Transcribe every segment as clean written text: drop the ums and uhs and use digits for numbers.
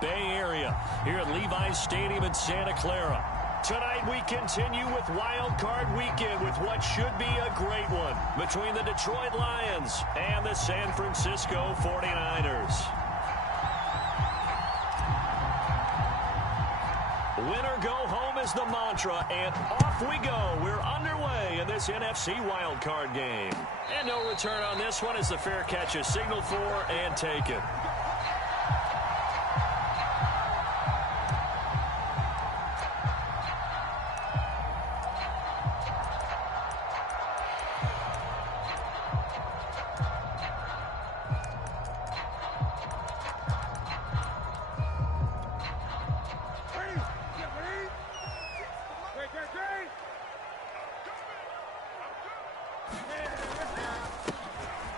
Bay Area here at Levi's Stadium in Santa Clara. Tonight we continue with Wild Card Weekend with what should be a great one between the Detroit Lions and the San Francisco 49ers. Winner go home is the mantra, and off we go. We're underway in this NFC wildcard game. And no return on this one as the fair catch is signaled for and taken.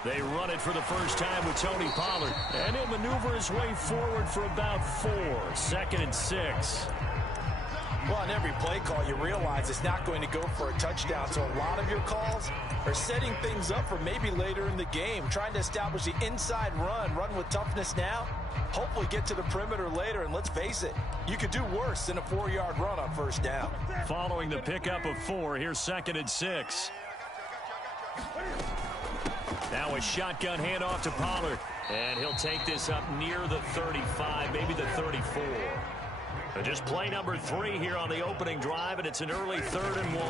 They run it for the first time with Tony Pollard. And he'll maneuver his way forward for about 4. 2nd and 6. Well, on every play call, you realize it's not going to go for a touchdown. So a lot of your calls are setting things up for maybe later in the game, trying to establish the inside run with toughness now, hopefully get to the perimeter later. And let's face it, you could do worse than a 4-yard run on first down. Following the pickup of 4, here's 2nd and 6. Now a shotgun handoff to Pollard. And he'll take this up near the 35, maybe the 34. So just play number 3 here on the opening drive, and it's an early 3rd and 1.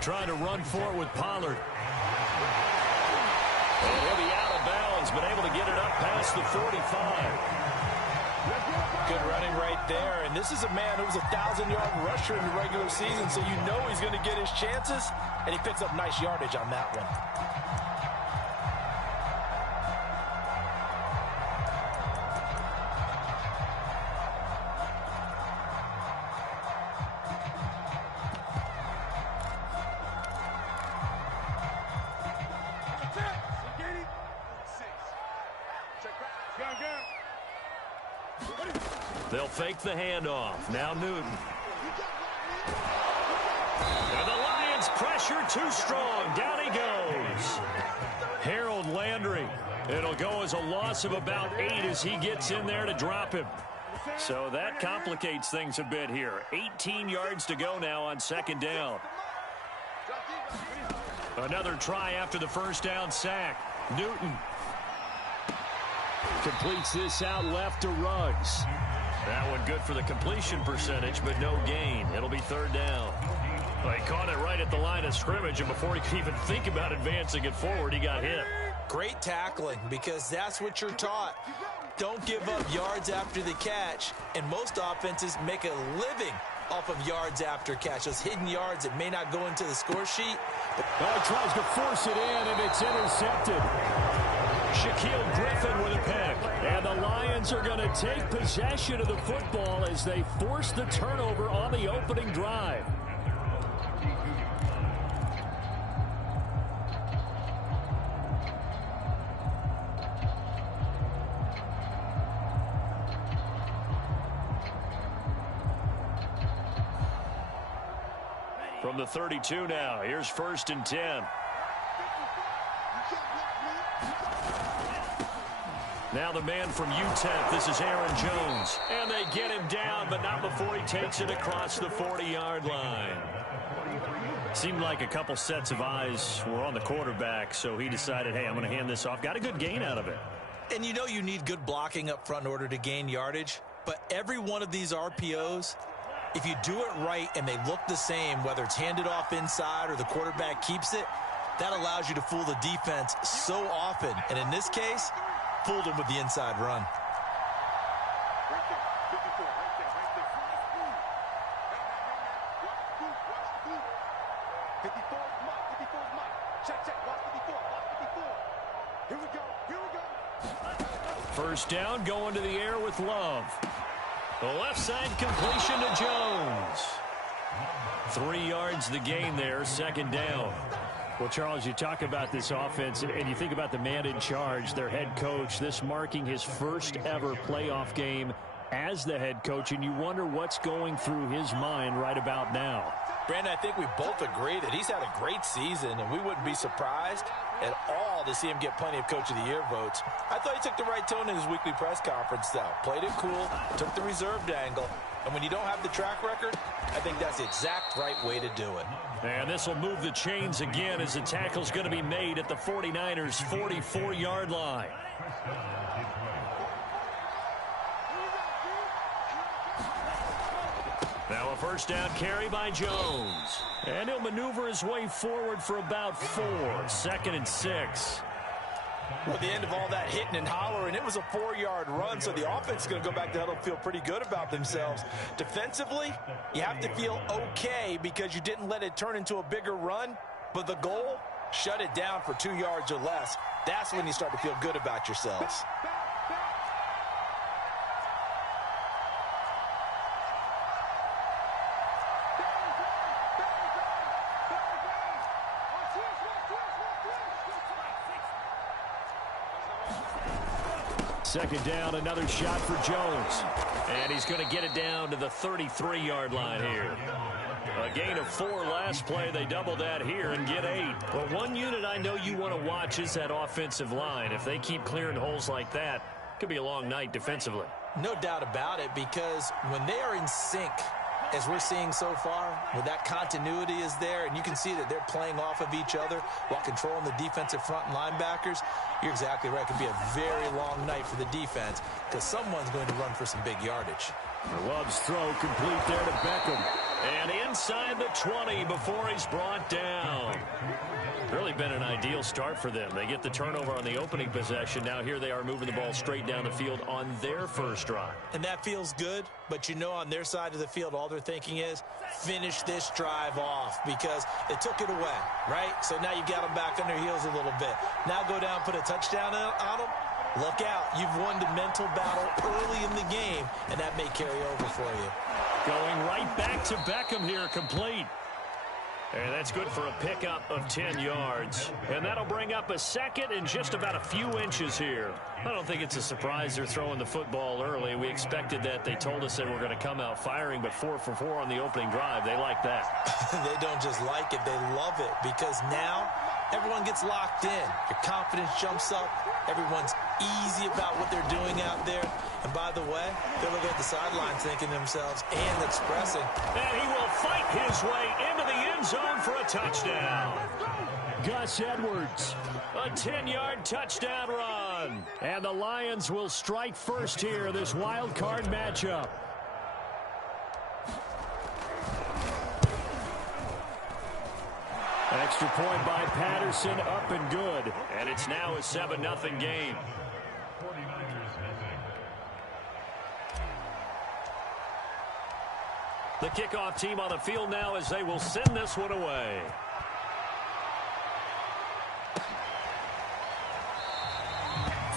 Trying to run for it with Pollard. And he'll be out of bounds, but able to get it up past the 45. Good running right there. And this is a man who was a 1,000-yard rusher in the regular season, so you know he's going to get his chances, and he picks up nice yardage on that one. They'll fake the handoff. Now Newton. And the Lions pressure too strong. Down he goes. Harold Landry. It'll go as a loss of about 8 as he gets in there to drop him. So that complicates things a bit here. 18 yards to go now on 2nd down. Another try after the first down sack. Newton completes this out left to Ruggs. That one good for the completion percentage, but no gain. It'll be 3rd down. Well, he caught it right at the line of scrimmage, and before he could even think about advancing it forward, he got hit. Great tackling, because that's what you're taught. Don't give up yards after the catch, and most offenses make a living off of yards after catch. Those hidden yards that may not go into the score sheet. Well, he tries to force it in, and it's intercepted. Shaquille Griffin with a pick. And the Lions are going to take possession of the football as they force the turnover on the opening drive. From the 32 now, here's 1st and 10. Now the man from UTEP, this is Aaron Jones. And they get him down, but not before he takes it across the 40-yard line. Seemed like a couple sets of eyes were on the quarterback, so he decided, hey, I'm going to hand this off. Got a good gain out of it. And you know you need good blocking up front in order to gain yardage, but every one of these RPOs, if you do it right and they look the same, whether it's handed off inside or the quarterback keeps it, that allows you to fool the defense so often. And in this case, fooled him with the inside run. First down, going to the air with Love. The left side completion to Jones. 3 yards the gain there, 2nd down. Well, Charles, you talk about this offense, and you think about the man in charge, their head coach, this marking his first ever playoff game as the head coach, and you wonder what's going through his mind right about now. Brandon, I think we both agree that he's had a great season, and we wouldn't be surprised at all to see him get plenty of Coach of the Year votes. I thought he took the right tone in his weekly press conference, though. Played it cool, took the reserved angle, and when you don't have the track record, I think that's the exact right way to do it. And this will move the chains again as the tackle's going to be made at the 49ers' 44-yard line. Now a first down carry by Jones. And he'll maneuver his way forward for about 4. 2nd and 6. Well, at the end of all that hitting and hollering, it was a 4-yard run, so the offense is going to go back to huddle and feel pretty good about themselves. Defensively, you have to feel okay because you didn't let it turn into a bigger run, but the goal, shut it down for 2 yards or less. That's when you start to feel good about yourselves. Second down, another shot for Jones. And he's going to get it down to the 33-yard line here. A gain of 4 last play. They double that here and get 8. But one unit I know you want to watch is that offensive line. If they keep clearing holes like that, it could be a long night defensively. No doubt about it, because when they are in sync, as we're seeing so far, where that continuity is there, and you can see that they're playing off of each other while controlling the defensive front and linebackers, you're exactly right. It could be a very long night for the defense because someone's going to run for some big yardage. Love's throw complete there to Beckham. And inside the 20 before he's brought down. Really been an ideal start for them. They get the turnover on the opening possession. Now here they are moving the ball straight down the field on their first drive. And that feels good, but you know on their side of the field all they're thinking is finish this drive off because they took it away, right? So now you got them back on their heels a little bit. Now go down, put a touchdown on them. Look out. You've won the mental battle early in the game, and that may carry over for you. Going right back to Beckham here, complete. And that's good for a pickup of 10 yards. And that'll bring up a second and just about a few inches here. I don't think it's a surprise they're throwing the football early. We expected that. They told us they were going to come out firing, but 4 for 4 on the opening drive. They like that. They don't just like it. They love it because now everyone gets locked in. Your confidence jumps up. Everyone's easy about what they're doing out there. And by the way, they're looking at the sidelines thinking to themselves and expressing. And he will fight his way into the end zone for a touchdown. Gus Edwards, a 10-yard touchdown run. And the Lions will strike first here, this wild card matchup. Extra point by Patterson, up and good. And it's now a 7-0 game. The kickoff team on the field now as they will send this one away.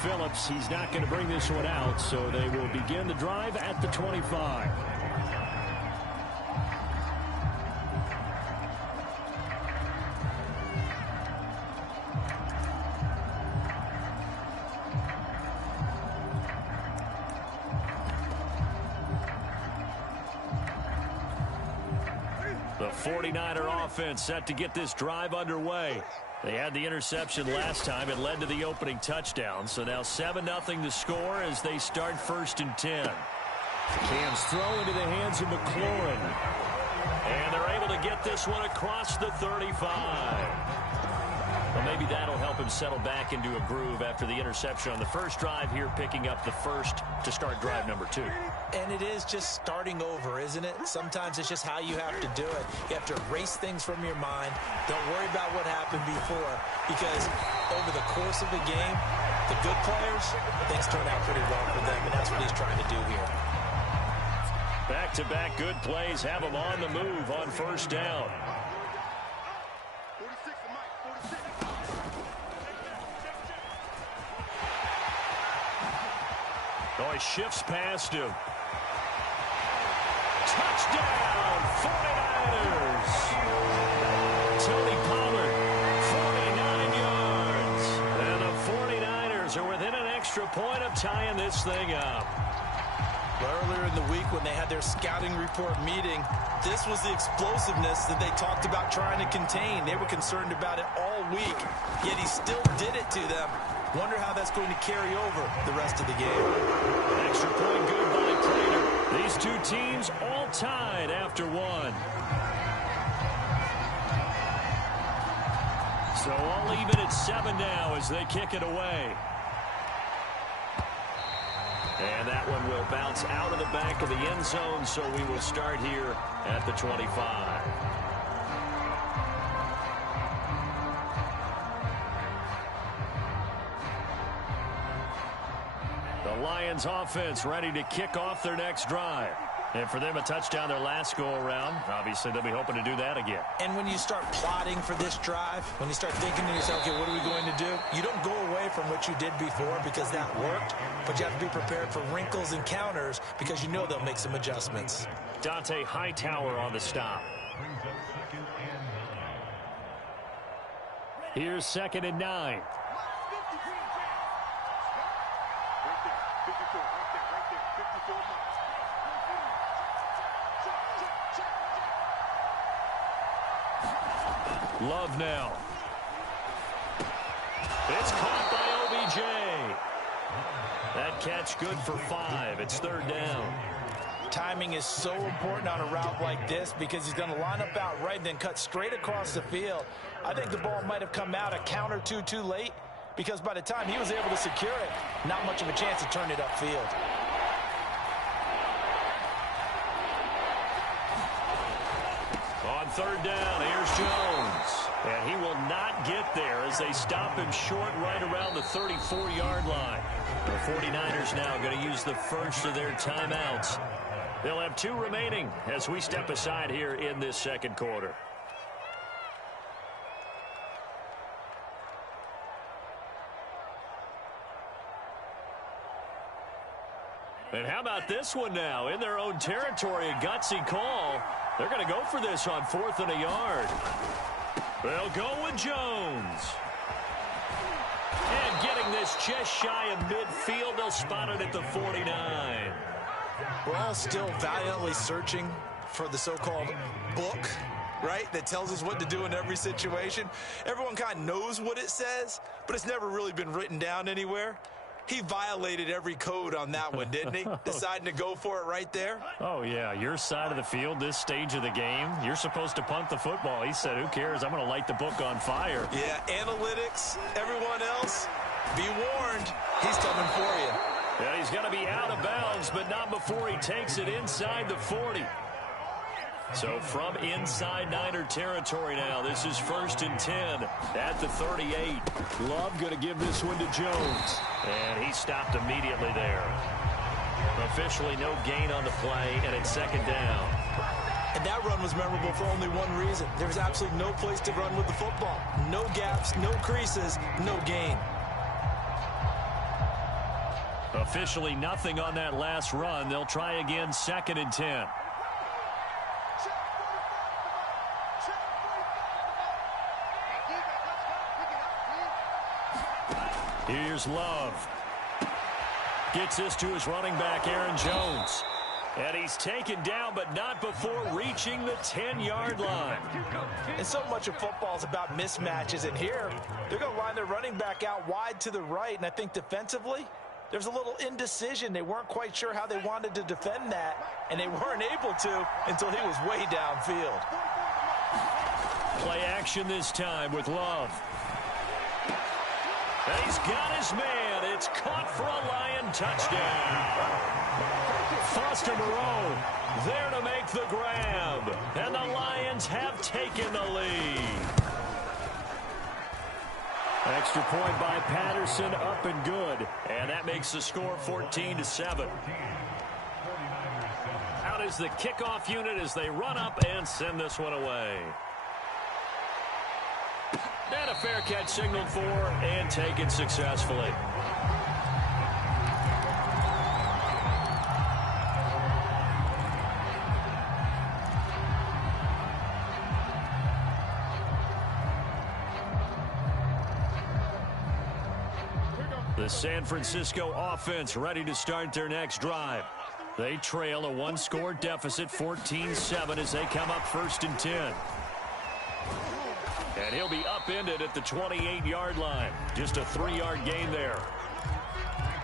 Phillips, he's not going to bring this one out, so they will begin the drive at the 25. The 49er offense set to get this drive underway. They had the interception last time. It led to the opening touchdown. So now 7-0 to score as they start 1st and 10. Cam's throw into the hands of McLaurin. And they're able to get this one across the 35. Well, maybe that'll help him settle back into a groove after the interception on the first drive here, picking up the first to start drive number 2. And it is just starting over, isn't it? Sometimes it's just how you have to do it. You have to erase things from your mind. Don't worry about what happened before, because over the course of the game, the good players, things turn out pretty well for them, and that's what he's trying to do here. Back-to-back good plays have them on the move on first down. Oh, he shifts past him. Touchdown, 49ers. Tony Pollard, 49 yards. And the 49ers are within an extra point of tying this thing up. Earlier in the week when they had their scouting report meeting, this was the explosiveness that they talked about trying to contain. They were concerned about it all week, yet he still did it to them. Wonder how that's going to carry over the rest of the game. Extra point good by Prater. These two teams all tied after one. So all even at 7 now as they kick it away. And that one will bounce out of the back of the end zone, so we will start here at the 25. The Lions offense ready to kick off their next drive. And for them, a touchdown their last go-around. Obviously, they'll be hoping to do that again. And when you start plotting for this drive, when you start thinking to yourself, okay, what are we going to do? You don't go away from what you did before because that worked, but you have to be prepared for wrinkles and counters because you know they'll make some adjustments. Dante Hightower on the stop. Here's 2nd and 9. Love now. It's caught by OBJ. That catch good for 5. It's 3rd down. Timing is so important on a route like this because he's going to line up out right and then cut straight across the field. I think the ball might have come out a count or two too late because by the time he was able to secure it, not much of a chance to turn it upfield. On 3rd down, here's Jones. And he will not get there as they stop him short right around the 34-yard line. The 49ers now going to use the first of their timeouts. They'll have 2 remaining as we step aside here in this second quarter. And how about this one now? In their own territory, a gutsy call. They're going to go for this on 4th and a yard. They'll go with Jones. And getting this just shy of midfield, they'll spot it at the 49. We're all still valiantly searching for the so-called book, right, that tells us what to do in every situation. Everyone kind of knows what it says, but it's never really been written down anywhere. He violated every code on that one, didn't he? Deciding to go for it right there. Oh, yeah. Your side of the field, this stage of the game, you're supposed to punt the football. He said, who cares? I'm going to light the book on fire. Yeah, analytics, everyone else, be warned. He's coming for you. Yeah, he's got to be out of bounds, but not before he takes it inside the 40. So from inside Niner territory now, this is 1st and 10 at the 38. Love going to give this one to Jones. And he stopped immediately there. Officially no gain on the play, and it's 2nd down. And that run was memorable for only one reason. There was absolutely no place to run with the football. No gaps, no creases, no gain. Officially nothing on that last run. They'll try again 2nd and 10. Here's Love. Gets this to his running back, Aaron Jones. And he's taken down, but not before reaching the 10-yard line. And so much of football is about mismatches. And here, they're going to line their running back out wide to the right. And I think defensively, there's a little indecision. They weren't quite sure how they wanted to defend that. And they weren't able to until he was way downfield. Play action this time with Love. And he's got his man. It's caught for a Lion touchdown. Foster Moreau there to make the grab. And the Lions have taken the lead. Extra point by Patterson, up and good. And that makes the score 14-7. Out is the kickoff unit as they run up and send this one away. And a fair catch signaled for and taken successfully. The San Francisco offense ready to start their next drive. They trail a one-score deficit, 14-7, as they come up 1st and 10. And he'll be upended at the 28-yard line. Just a 3-yard gain there.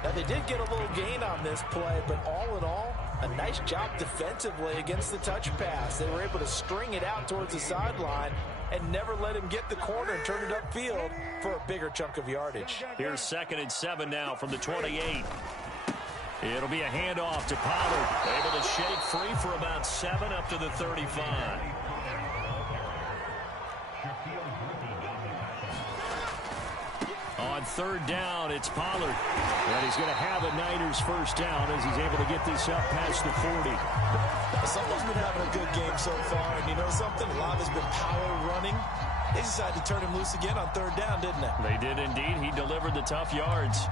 Now, they did get a little gain on this play, but all in all, a nice job defensively against the touch pass. They were able to string it out towards the sideline and never let him get the corner and turn it upfield for a bigger chunk of yardage. Here's 2nd and 7 now from the 28. It'll be a handoff to Pollard. Able to shake free for about 7 up to the 35. On 3rd down, it's Pollard. And he's going to have a Niners 1st down as he's able to get this up past the 40. Someone's been having a good game so far, and you know something? A lot has been power running. They decided to turn him loose again on 3rd down, didn't they? They did indeed. He delivered the tough yards.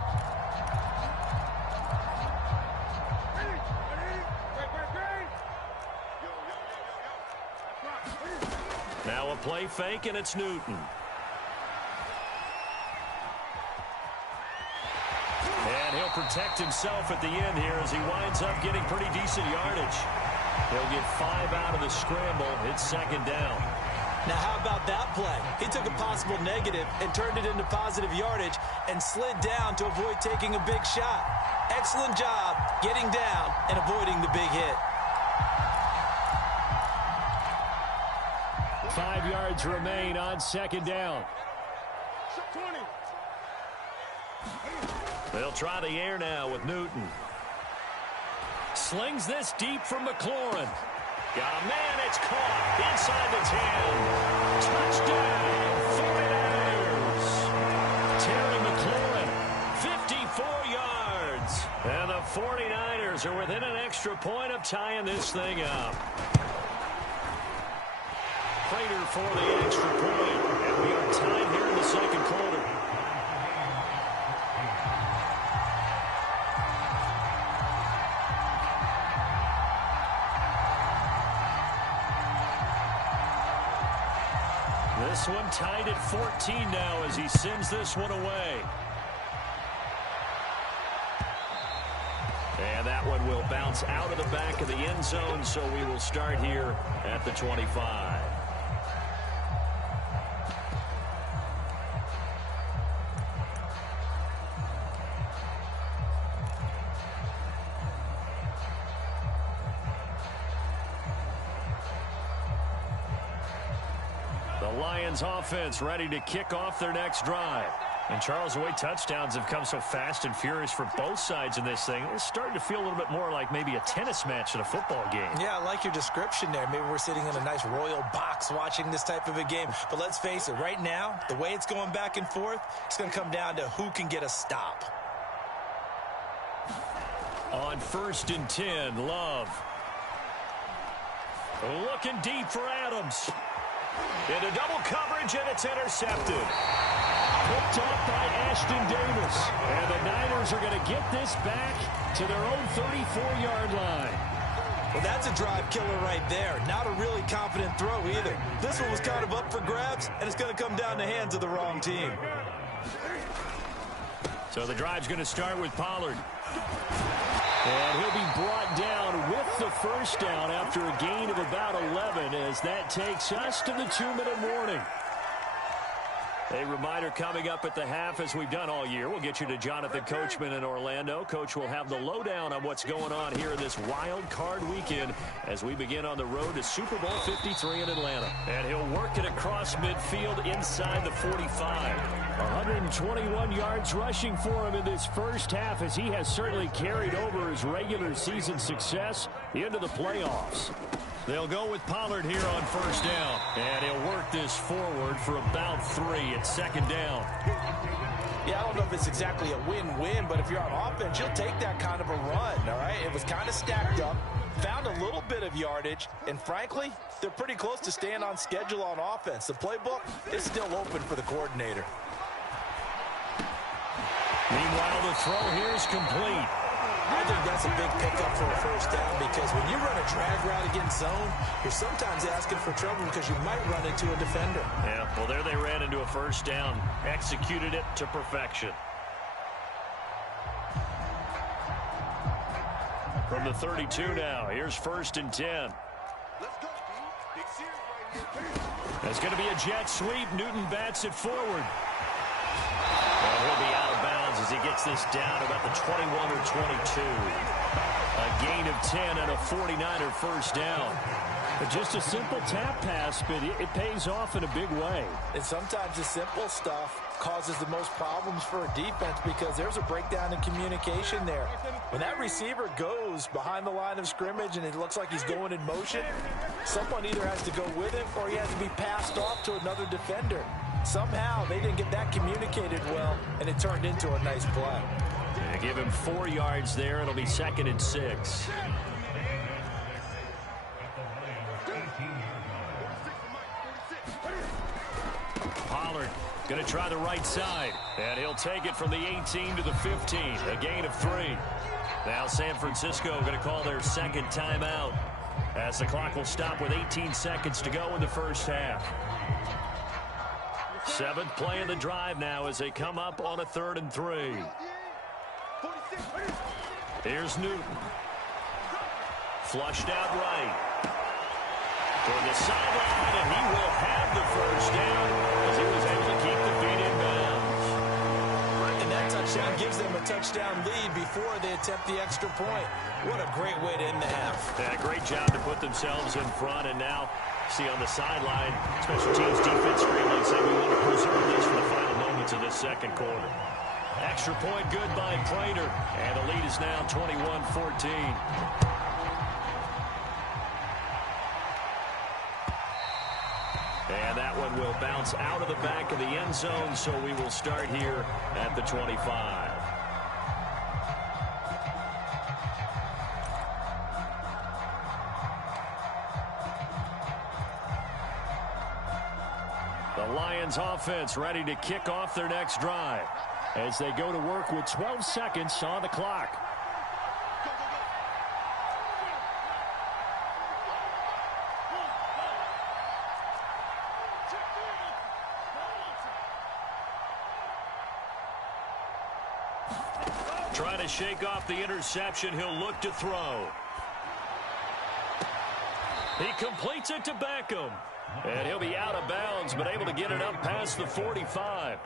Now a play fake, and it's Newton. And he'll protect himself at the end here as he winds up getting pretty decent yardage. He'll get 5 out of the scramble. It's 2nd down. Now, how about that play? He took a possible negative and turned it into positive yardage and slid down to avoid taking a big shot. Excellent job getting down and avoiding the big hit. 5 yards remain on 2nd down. They'll try the air now with Newton. Slings this deep from McLaurin. Got a man, it's caught inside the 10. Touchdown, 49ers. Terry McLaurin, 54 yards. And the 49ers are within an extra point of tying this thing up. Prater for the extra point. And we are tied here in the 2nd quarter. This one tied at 14 now as he sends this one away. And that one will bounce out of the back of the end zone, so we will start here at the 25. Lions offense ready to kick off their next drive. And Charles, the way touchdowns have come so fast and furious for both sides in this thing, it's starting to feel a little bit more like maybe a tennis match in a football game. Yeah, I like your description there. Maybe we're sitting in a nice royal box watching this type of a game. But let's face it, right now, the way it's going back and forth, it's going to come down to who can get a stop. On 1st and 10, Love. Looking deep for Adams. Into double coverage, and it's intercepted. Picked up by Ashton Davis. And the Niners are going to get this back to their own 34-yard line. Well, that's a drive killer right there. Not a really confident throw either. This one was kind of up for grabs, and it's going to come down the hands of the wrong team. So the drive's going to start with Pollard. And he'll be brought down with the 1st down after a gain of about 11 as that takes us to the 2-minute warning. A reminder coming up at the half, as we've done all year. We'll get you to Jonathan Coachman in Orlando. Coach will have the lowdown on what's going on here in this wild card weekend as we begin on the road to Super Bowl 53 in Atlanta. And he'll work it across midfield inside the 45. 121 yards rushing for him in this 1st half as he has certainly carried over his regular season success into the playoffs. They'll go with Pollard here on 1st down. And he'll work this forward for about 3 at 2nd down. Yeah, I don't know if it's exactly a win-win, but if you're on offense, you'll take that kind of a run, all right? It was kind of stacked up, found a little bit of yardage, and frankly, they're pretty close to staying on schedule on offense. The playbook is still open for the coordinator. Meanwhile, the throw here is complete. I think that's a big pickup for a 1st down because when you run a drag route against zone, you're sometimes asking for trouble because you might run into a defender. Yeah, well, there they ran into a 1st down, executed it to perfection. from the 32 now. Here's 1st and 10. It's going to be a jet sweep. Newton bats it forward. And he'll be out of bounds as he gets this down about the 21 or 22. A gain of 10 and a 49er first down. But just a simple tap pass, but it pays off in a big way. And sometimes the simple stuff causes the most problems for a defense because there's a breakdown in communication there. When that receiver goes behind the line of scrimmage and it looks like he's going in motion, someone either has to go with him or he has to be passed off to another defender. Somehow they didn't get that communicated well, and it turned into a nice play. They give him 4 yards there. It'll be 2nd and 6. Pollard going to try the right side, and he'll take it from the 18 to the 15, a gain of 3. Now San Francisco going to call their second timeout as the clock will stop with 18 seconds to go in the first half. 7th play of the drive now as they come up on a 3rd and 3. Here's Newton. Flushed out right. For the sideline, and he will have the first down as he was able to keep the feet in bounds. And that touchdown gives them a touchdown lead before they attempt the extra point. What a great way to end the half. Yeah, great job to put themselves in front, and now see on the sideline, special teams defense screaming, saying we want to preserve this for the final moments of this second quarter. Extra point good by Prater, and the lead is now 21-14. And that one will bounce out of the back of the end zone, so we will start here at the 25. The Lions offense ready to kick off their next drive as they go to work with 12 seconds on the clock. Trying to shake off the interception. He'll look to throw. He completes it to Beckham. And he'll be out of bounds, but able to get it up past the 45.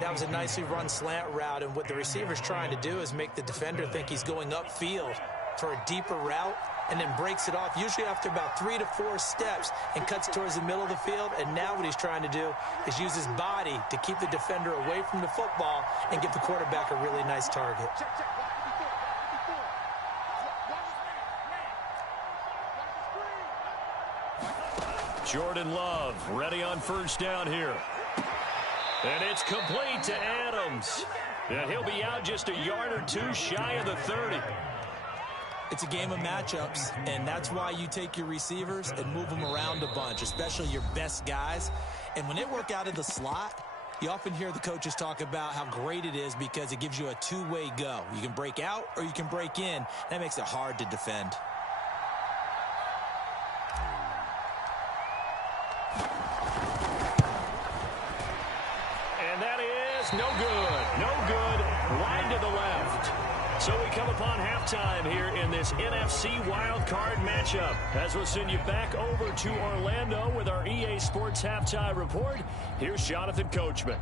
That was a nicely run slant route, and what the receiver's trying to do is make the defender think he's going upfield for a deeper route, and then breaks it off, usually after about 3 to 4 steps, and cuts towards the middle of the field. And now what he's trying to do is use his body to keep the defender away from the football and give the quarterback a really nice target. Jordan Love ready on first down here. And it's complete to Adams. And he'll be out just a yard or two shy of the 30. It's a game of matchups, and that's why you take your receivers and move them around a bunch, especially your best guys. And when they work out of the slot, you often hear the coaches talk about how great it is because it gives you a two-way go. You can break out or you can break in. That makes it hard to defend. And that is no good. No good. Wide to the left. So we come upon halftime here in this NFC wildcard matchup. As we'll send you back over to Orlando with our EA Sports Halftime Report. Here's Jonathan Coachman.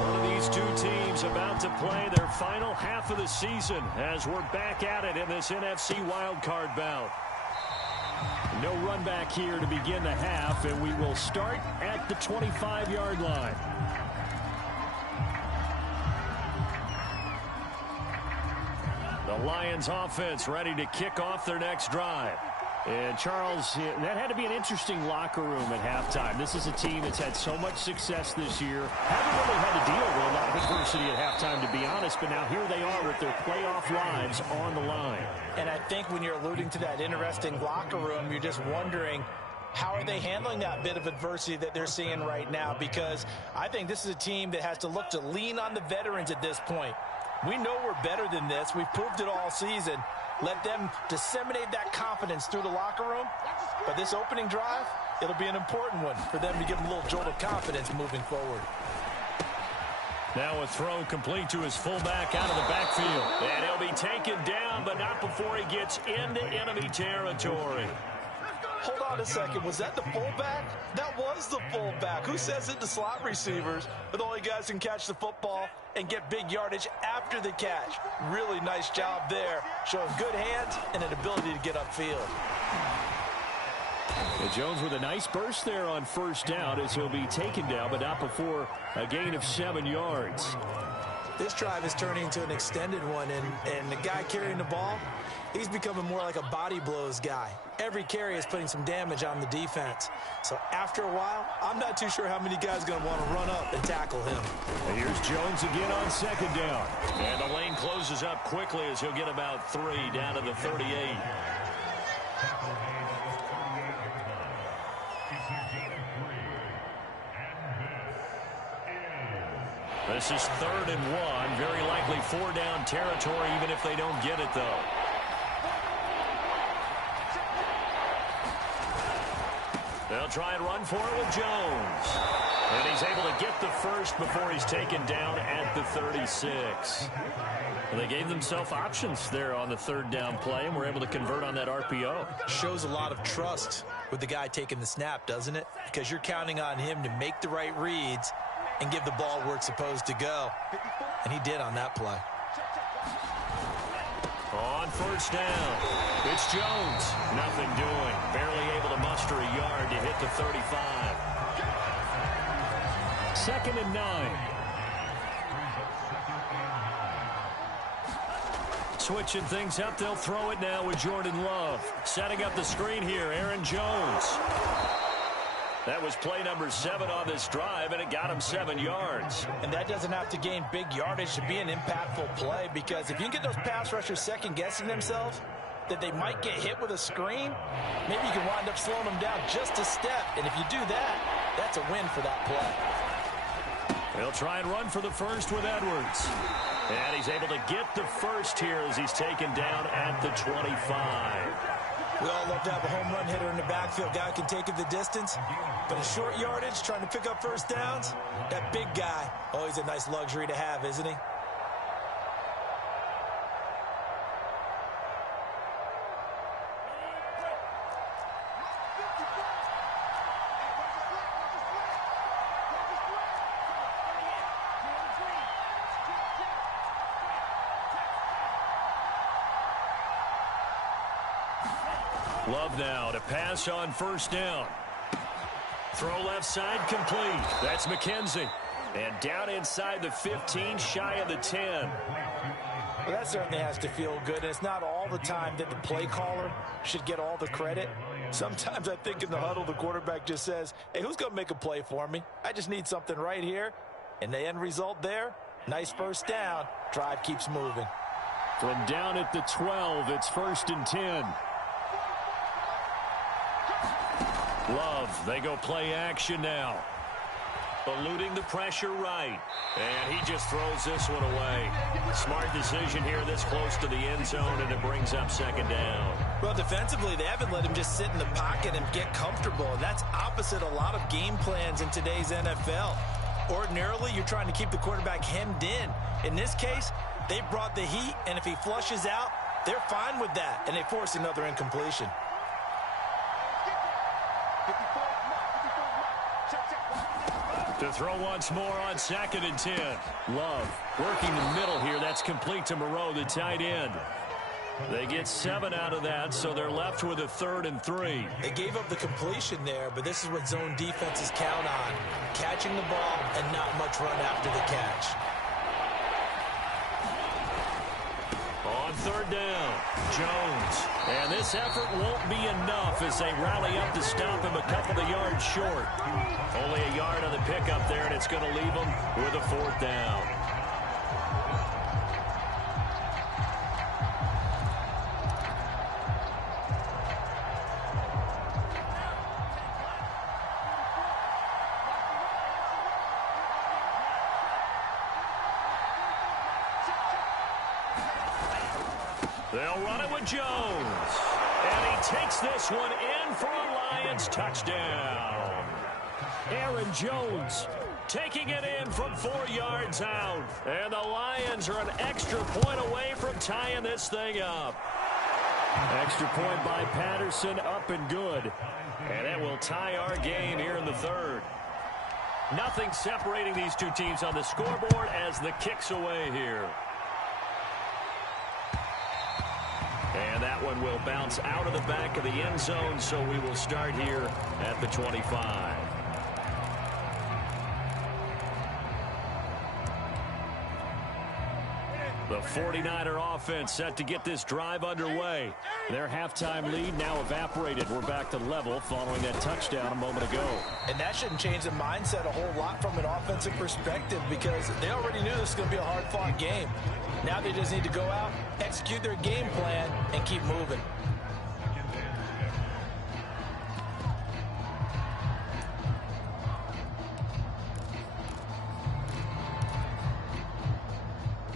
One of these two teams about to play their final half of the season as we're back at it in this NFC wildcard bout. No run back here to begin the half, and we will start at the 25-yard line. The Lions offense ready to kick off their next drive. And Charles, that had to be an interesting locker room at halftime. This is a team that's had so much success this year. Haven't really had to deal with a lot of adversity at halftime, to be honest, but now here they are with their playoff lives on the line. And I think when you're alluding to that interesting locker room, you're just wondering, how are they handling that bit of adversity that they're seeing right now? Because I think this is a team that has to look to lean on the veterans at this point. We know we're better than this. We've proved it all season. Let them disseminate that confidence through the locker room. But this opening drive, it'll be an important one for them to give them a little jolt of confidence moving forward. Now a throw complete to his fullback out of the backfield. And he'll be taken down, but not before he gets into enemy territory. Hold on a second. Was that the fullback? That was the fullback. Who says it to slot receivers are the only guys who can catch the football and get big yardage after the catch? Really nice job there, showing good hands and an ability to get upfield. And Jones with a nice burst there on first down as he'll be taken down, but not before a gain of 7 yards. This drive is turning into an extended one, and the guy carrying the ball, he's becoming more like a body blows guy. Every carry is putting some damage on the defense. So after a while, I'm not too sure how many guys are going to want to run up and tackle him. And here's Jones again on second down. And the lane closes up quickly as he'll get about 3 down to the 38. This is 3rd and 1. Very likely 4-down territory, even if they don't get it, though. They'll try and run for it with Jones. And he's able to get the first before he's taken down at the 36. Well, they gave themselves options there on the 3rd down play, and were able to convert on that RPO. Shows a lot of trust with the guy taking the snap, doesn't it? Because you're counting on him to make the right reads and give the ball where it's supposed to go. And he did on that play. On first down, it's Jones. Nothing doing. Barely able to muster a yard to hit the 35. 2nd and 9. Switching things up, they'll throw it now with Jordan Love. Setting up the screen here, Aaron Jones. That was play number 7 on this drive, and it got him 7 yards. And that doesn't have to gain big yardage to be an impactful play, because if you can get those pass rushers second-guessing themselves that they might get hit with a screen, maybe you can wind up slowing them down just a step. And if you do that, that's a win for that play. They'll try and run for the first with Edwards. And he's able to get the first here as he's taken down at the 25. We all love to have a home run hitter in the backfield. Guy can take it the distance. But in short yardage, trying to pick up first downs, that big guy, always a nice luxury to have, isn't he? Love now to pass on first down. Throw left side complete. That's McKenzie. And down inside the 15, shy of the 10. Well, that certainly has to feel good. And it's not all the time that the play caller should get all the credit. Sometimes I think in the huddle, the quarterback just says, hey, who's going to make a play for me? I just need something right here. And the end result there, nice first down. Drive keeps moving. From down at the 12, it's 1st and 10. Love, they go play action now. Eluding the pressure right. And he just throws this one away. Smart decision here this close to the end zone, and it brings up 2nd down. Well, defensively, they haven't let him just sit in the pocket and get comfortable. And that's opposite a lot of game plans in today's NFL. Ordinarily, you're trying to keep the quarterback hemmed in. In this case, they brought the heat, and if he flushes out, they're fine with that, and they force another incompletion. To throw once more on 2nd and 10. Love working the middle here. That's complete to Moreau, the tight end. They get 7 out of that, so they're left with a 3rd and 3. They gave up the completion there, but this is what zone defenses count on. Catching the ball and not much run after the catch. On 3rd down, Jones. And this effort won't be enough as they rally up to stop him a couple of yards short. Only a yard on the pickup there, and it's going to leave them with a 4th down. They'll run it with Jones. And he takes this one in for a Lions touchdown. Aaron Jones, taking it in from 4 yards out. And the Lions are an extra point away from tying this thing up. Extra point by Patterson, up and good. And that will tie our game here in the third. Nothing separating these two teams on the scoreboard as the kick's away here. And that one will bounce out of the back of the end zone, so we will start here at the 25. The 49er offense set to get this drive underway. Their halftime lead now evaporated. We're back to level following that touchdown a moment ago. And that shouldn't change the mindset a whole lot from an offensive perspective because they already knew this was going to be a hard-fought game. Now they just need to go out, execute their game plan, and keep moving.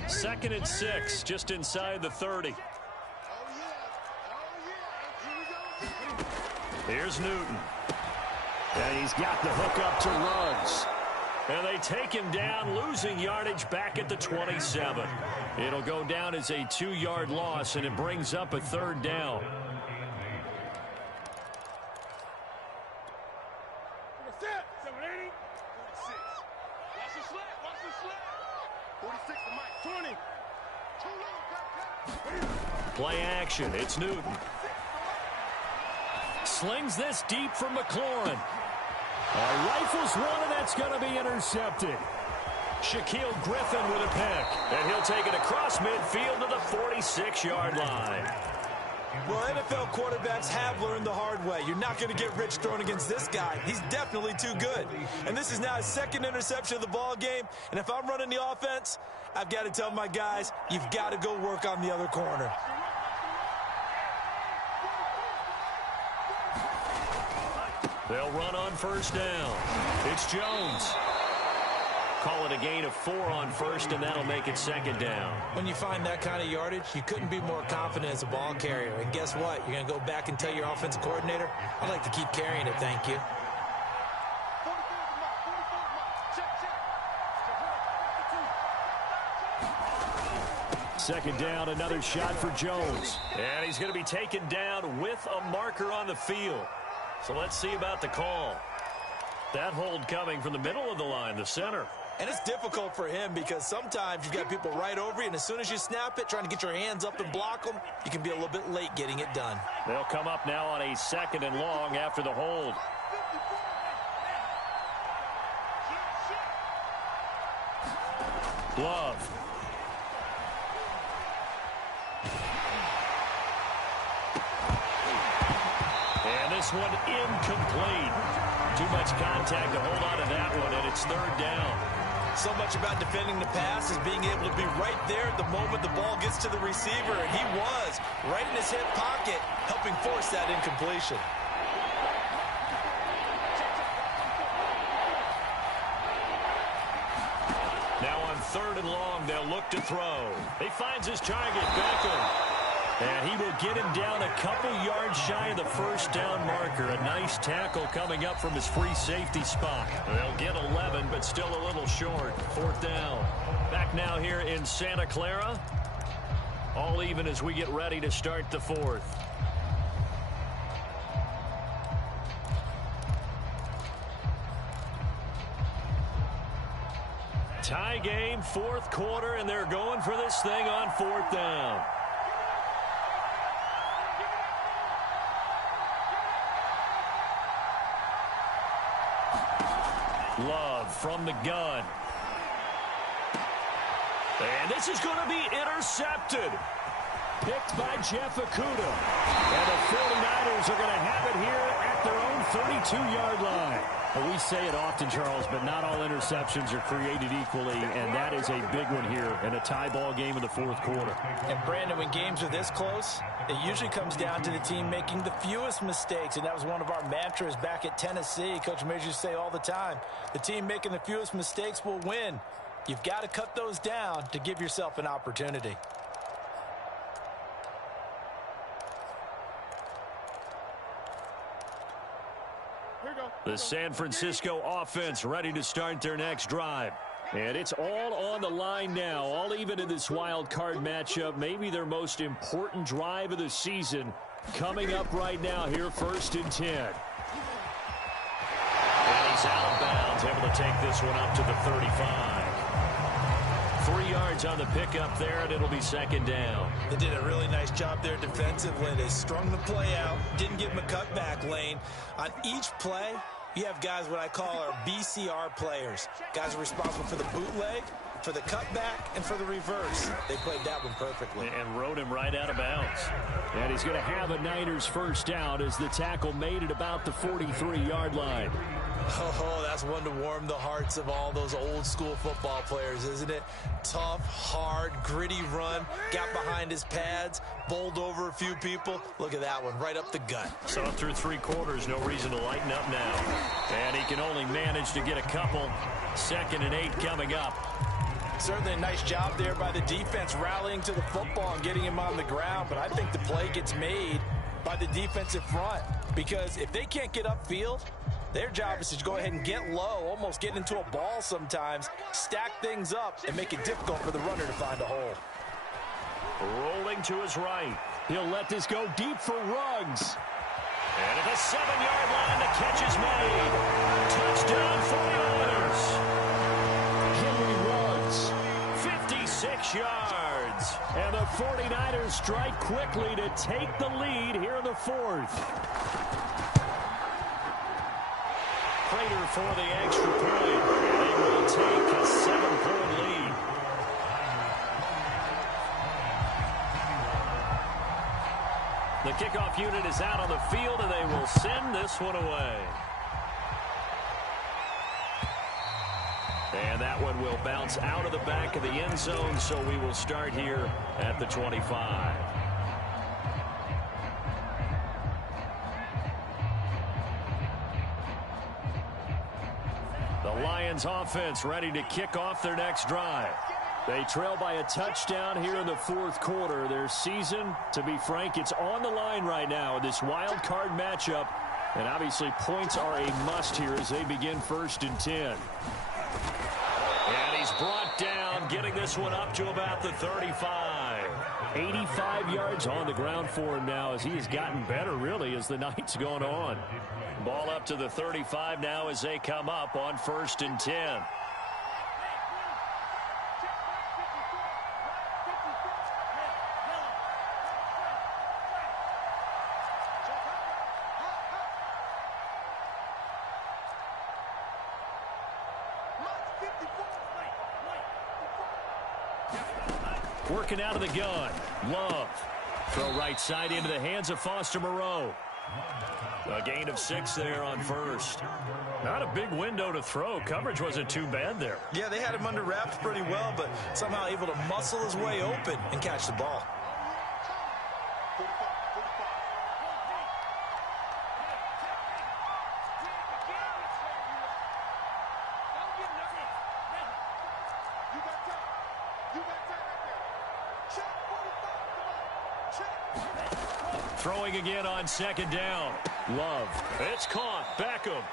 Second and 6, just inside the 30. Here's Newton. And he's got the hook up to Ruggs. And they take him down, losing yardage back at the 27. It'll go down as a 2-yard loss, and it brings up a third down. Play action. It's Newton. Slings this deep from McLaurin. Rifles one, and that's going to be intercepted. Shaquille Griffin with a pick. And he'll take it across midfield to the 46-yard line. Well, NFL quarterbacks have learned the hard way. You're not going to get rich thrown against this guy. He's definitely too good. And this is now his second interception of the ball game. And if I'm running the offense, I've got to tell my guys, you've got to go work on the other corner. They'll run on first down. It's Jones. Call it a gain of 4 on first, and that'll make it second down. When you find that kind of yardage, you couldn't be more confident as a ball carrier. And guess what? You're going to go back and tell your offensive coordinator, I'd like to keep carrying it, thank you. Second down, another shot for Jones. And he's going to be taken down with a marker on the field. So let's see about the call. That hold coming from the middle of the line, the center. And it's difficult for him because sometimes you've got people right over you, and as soon as you snap it, trying to get your hands up and block them, you can be a little bit late getting it done. They'll come up now on a 2nd and long after the hold. Love. And this one incomplete. Too much contact to hold on to that one, and it's third down. So much about defending the pass is being able to be right there at the moment the ball gets to the receiver, and he was right in his hip pocket, helping force that incompletion. Now on 3rd and long, they'll look to throw. He finds his target, Beckham. And he will get him down a couple yards shy of the first down marker. A nice tackle coming up from his free safety spot. They'll get 11, but still a little short. 4th down. Back now here in Santa Clara. All even as we get ready to start the 4th. Tie game, 4th quarter, and they're going for this thing on 4th down. Love from the gun. And this is going to be intercepted. Picked by Jeff Okudah. And the 49ers are going to have it here at their own 32-yard line. Well, we say it often, Charles, but not all interceptions are created equally, and that is a big one here in a tie ball game in the 4th quarter. And, Brandon, when games are this close, it usually comes down to the team making the fewest mistakes, and that was one of our mantras back at Tennessee. Coach Majors used to say all the time, the team making the fewest mistakes will win. You've got to cut those down to give yourself an opportunity. Here we go. The San Francisco offense ready to start their next drive. And it's all on the line now, all even in this wild card matchup. Maybe their most important drive of the season coming up right now here, 1st and 10. And he's out of bounds, able to take this one up to the 35. 3 yards on the pickup there, and it'll be 2nd down. They did a really nice job there defensively. They strung the play out, didn't give him a cutback lane. On each play, you have guys what I call our BCR players. Guys are responsible for the bootleg, for the cutback, and for the reverse. They played that one perfectly. And rode him right out of bounds. And he's going to have a Niners 1st down as the tackle made it about the 43-yard line. Oh, that's one to warm the hearts of all those old school football players, isn't it? Tough, hard, gritty run. Got behind his pads, bowled over a few people. Look at that one, right up the gut. So through 3 quarters, no reason to lighten up now. And he can only manage to get a couple. 2nd and 8 coming up. Certainly a nice job there by the defense rallying to the football and getting him on the ground. But I think the play gets made by the defensive front. Because if they can't get upfield, their job is to go ahead and get low, almost get into a ball sometimes, stack things up, and make it difficult for the runner to find a hole. Rolling to his right. He'll let this go deep for Ruggs. And at the 7-yard line, the catch is made. Touchdown 49ers. Henry Ruggs. 56 yards. And the 49ers strike quickly to take the lead here in the 4th. Prater for the extra point. They will take a 7-point lead. The kickoff unit is out on the field, and they will send this one away. And that one will bounce out of the back of the end zone, so we will start here at the 25. The Lions offense ready to kick off their next drive. They trail by a touchdown here in the 4th quarter. Their season, to be frank, it's on the line right now in this wild card matchup. And obviously points are a must here as they begin 1st and 10. And he's brought down, getting this one up to about the 35. 85 yards on the ground for him now as he has gotten better, really, as the night's gone on. Ball up to the 35 now as they come up on 1st and 10. Working out of the gun. Love. Throw right side into the hands of Foster Moreau. A gain of 6 there on 1st. Not a big window to throw. Coverage wasn't too bad there. Yeah, they had him under wraps pretty well, but somehow able to muscle his way open and catch the ball. Throwing again on 2nd down. Love. It's caught. Beckham.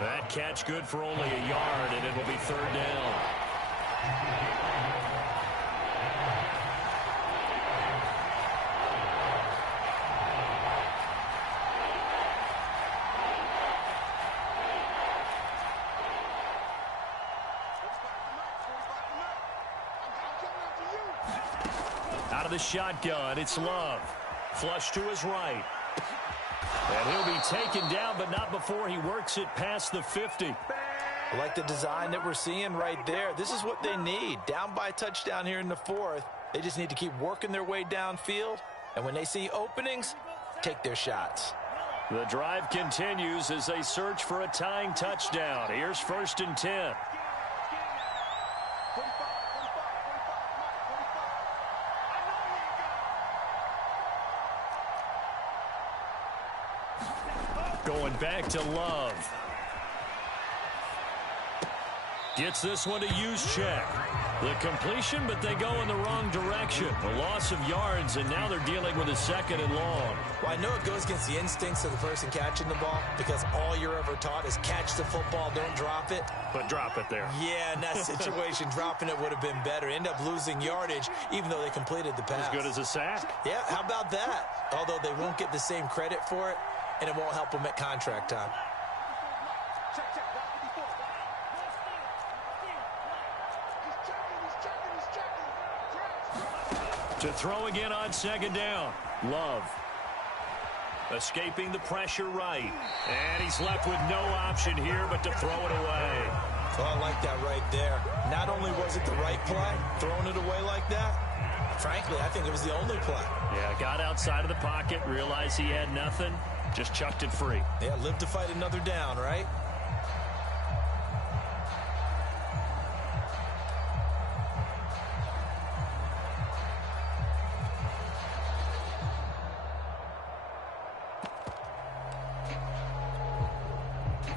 That catch good for only a yard, and it'll be 3rd down. Out of the shotgun, it's Love. Flush to his right. And he'll be taken down, but not before he works it past the 50. I like the design that we're seeing right there. This is what they need. Down by a touchdown here in the 4th. They just need to keep working their way downfield. And when they see openings, take their shots. The drive continues as they search for a tying touchdown. Here's 1st and 10. Going back to Love. Gets this one to Juszczyk. The completion, but they go in the wrong direction. A loss of yards, and now they're dealing with a 2nd and long. Well, I know it goes against the instincts of the person catching the ball because all you're ever taught is catch the football, don't drop it. But drop it there. Yeah, in that situation, dropping it would have been better. End up losing yardage, even though they completed the pass. As good as a sack. Yeah, how about that? Although they won't get the same credit for it, and it won't help them at contract time. To throw again on 2nd down. Love. Escaping the pressure right. And he's left with no option here but to throw it away. Well, I like that right there. Not only was it the right play, throwing it away like that, frankly, I think it was the only play. Yeah, got outside of the pocket, realized he had nothing, just chucked it free. Yeah, live to fight another down, right?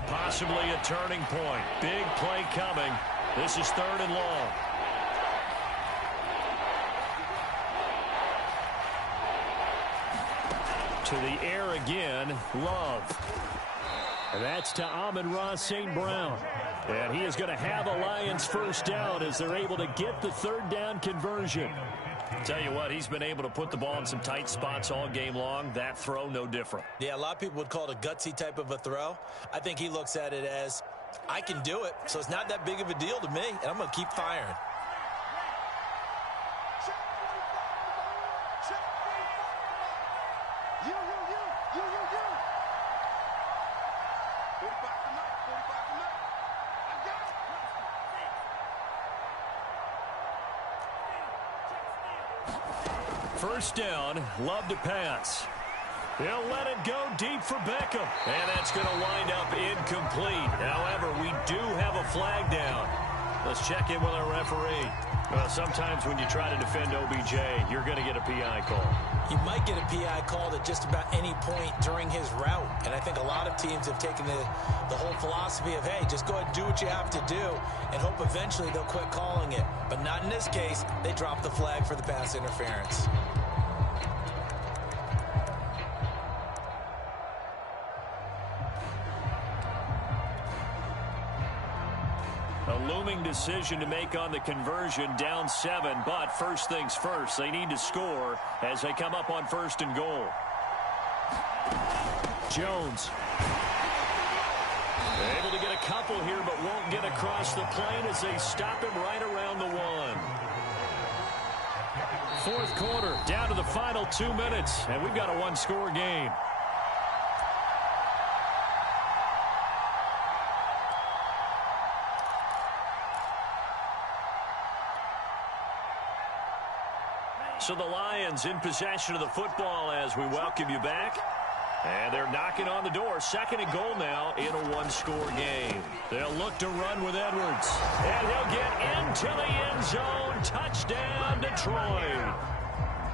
Possibly a turning point. Big play coming. This is 3rd and long. To the air again, Love. And that's to Amon-Ra St. Brown. And he is going to have a Lions 1st down as they're able to get the 3rd down conversion. Tell you what, he's been able to put the ball in some tight spots all game long. That throw, no different. Yeah, a lot of people would call it a gutsy type of a throw. I think he looks at it as, I can do it, so it's not that big of a deal to me, and I'm going to keep firing. First down, Love to pass. He'll let it go deep for Beckham. And that's going to wind up incomplete. However, we do have a flag down. Let's check in with our referee. Well, sometimes when you try to defend OBJ, you're going to get a PI call. You might get a PI call at just about any point during his route. And I think a lot of teams have taken the whole philosophy of, hey, just go ahead and do what you have to do and hope eventually they'll quit calling it. But not in this case. They dropped the flag for the pass interference. A looming decision to make on the conversion, down 7, but first things first, they need to score as they come up on 1st and goal. Jones. Able to get a couple here, but won't get across the plane as they stop him right around the 1. 4th quarter, down to the final 2 minutes, and we've got a 1-score game. So the Lions in possession of the football as we welcome you back. And they're knocking on the door. 2nd and goal now in a 1-score game. They'll look to run with Edwards. And he'll get into the end zone. Touchdown, Detroit.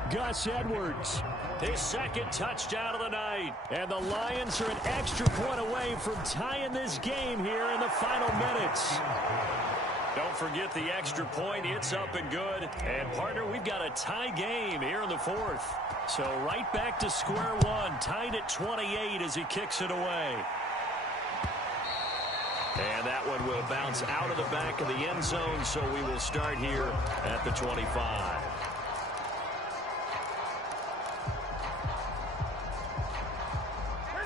Gus Edwards, his 2nd touchdown of the night. And the Lions are an extra point away from tying this game here in the final minutes. Don't forget the extra point. It's up and good. And, partner, we've got a tie game here in the 4th. So right back to square one. Tied at 28 as he kicks it away. And that one will bounce out of the back of the end zone. So we will start here at the 25.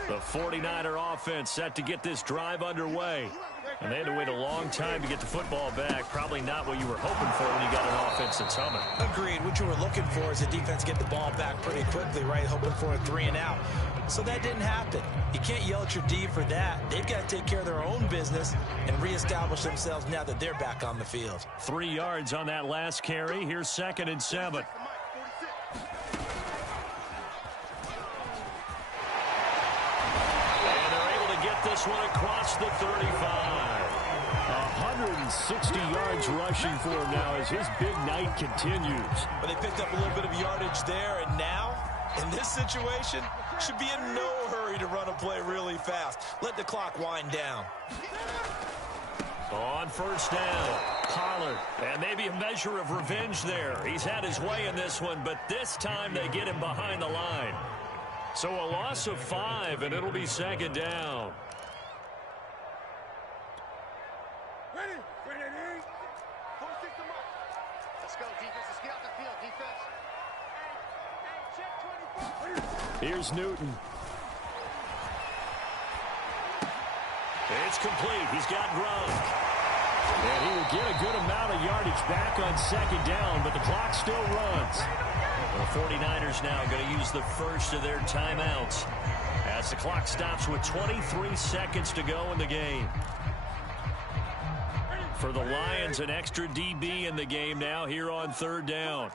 The 49er offense set to get this drive underway. And they had to wait a long time to get the football back. Probably not what you were hoping for when you got an offense that's humming. Agreed. What you were looking for is the defense get the ball back pretty quickly, right? Hoping for a 3 and out. So that didn't happen. You can't yell at your D for that. They've got to take care of their own business and reestablish themselves now that they're back on the field. 3 yards on that last carry. Here's 2nd and 7. This one across the 35. 160 yards rushing for him now as his big night continues. But they picked up a little bit of yardage there, and now, in this situation, should be in no hurry to run a play really fast. Let the clock wind down. On first down, Pollard. And maybe a measure of revenge there. He's had his way in this one, but this time they get him behind the line. So a loss of 5, and it'll be second down. Ready? Let's go, defense. Let's get off the field, defense. Hey, check 24. Here's Newton. It's complete. He's got Gronk. And he will get a good amount of yardage back on second down, but the clock still runs. The 49ers now going to use the first of their timeouts as the clock stops with 23 seconds to go in the game. For the Lions, an extra DB in the game now here on third down.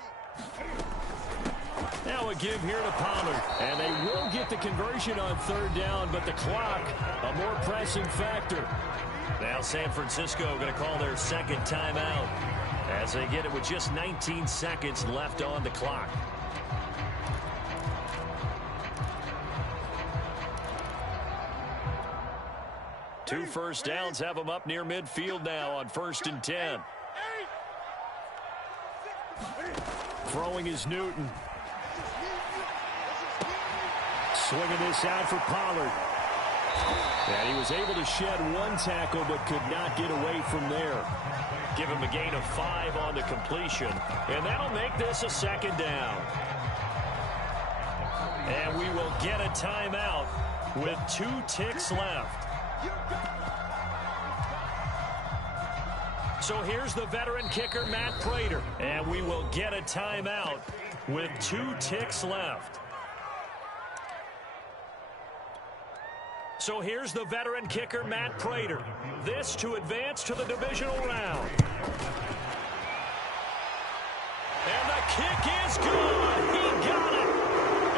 Now a give here to Pollard. And they will get the conversion on third down, but the clock, a more pressing factor. Now San Francisco going to call their second timeout as they get it with just 19 seconds left on the clock. Two first downs have them up near midfield now on 1st and 10. Throwing is Newton. Swinging this out for Pollard. And he was able to shed one tackle but could not get away from there. Give him a gain of 5 on the completion, and that'll make this a second down. And we will get a timeout with 2 ticks left. So here's the veteran kicker, Matt Prater. And we will get a timeout with 2 ticks left. So here's the veteran kicker, Matt Prater. This to advance to the divisional round. And the kick is good. He got it.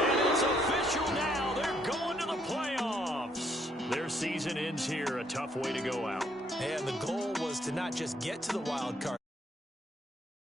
And it's official now. They're going to the playoffs. Their season ends here. A tough way to go out. And the goal was to not just get to the wild card.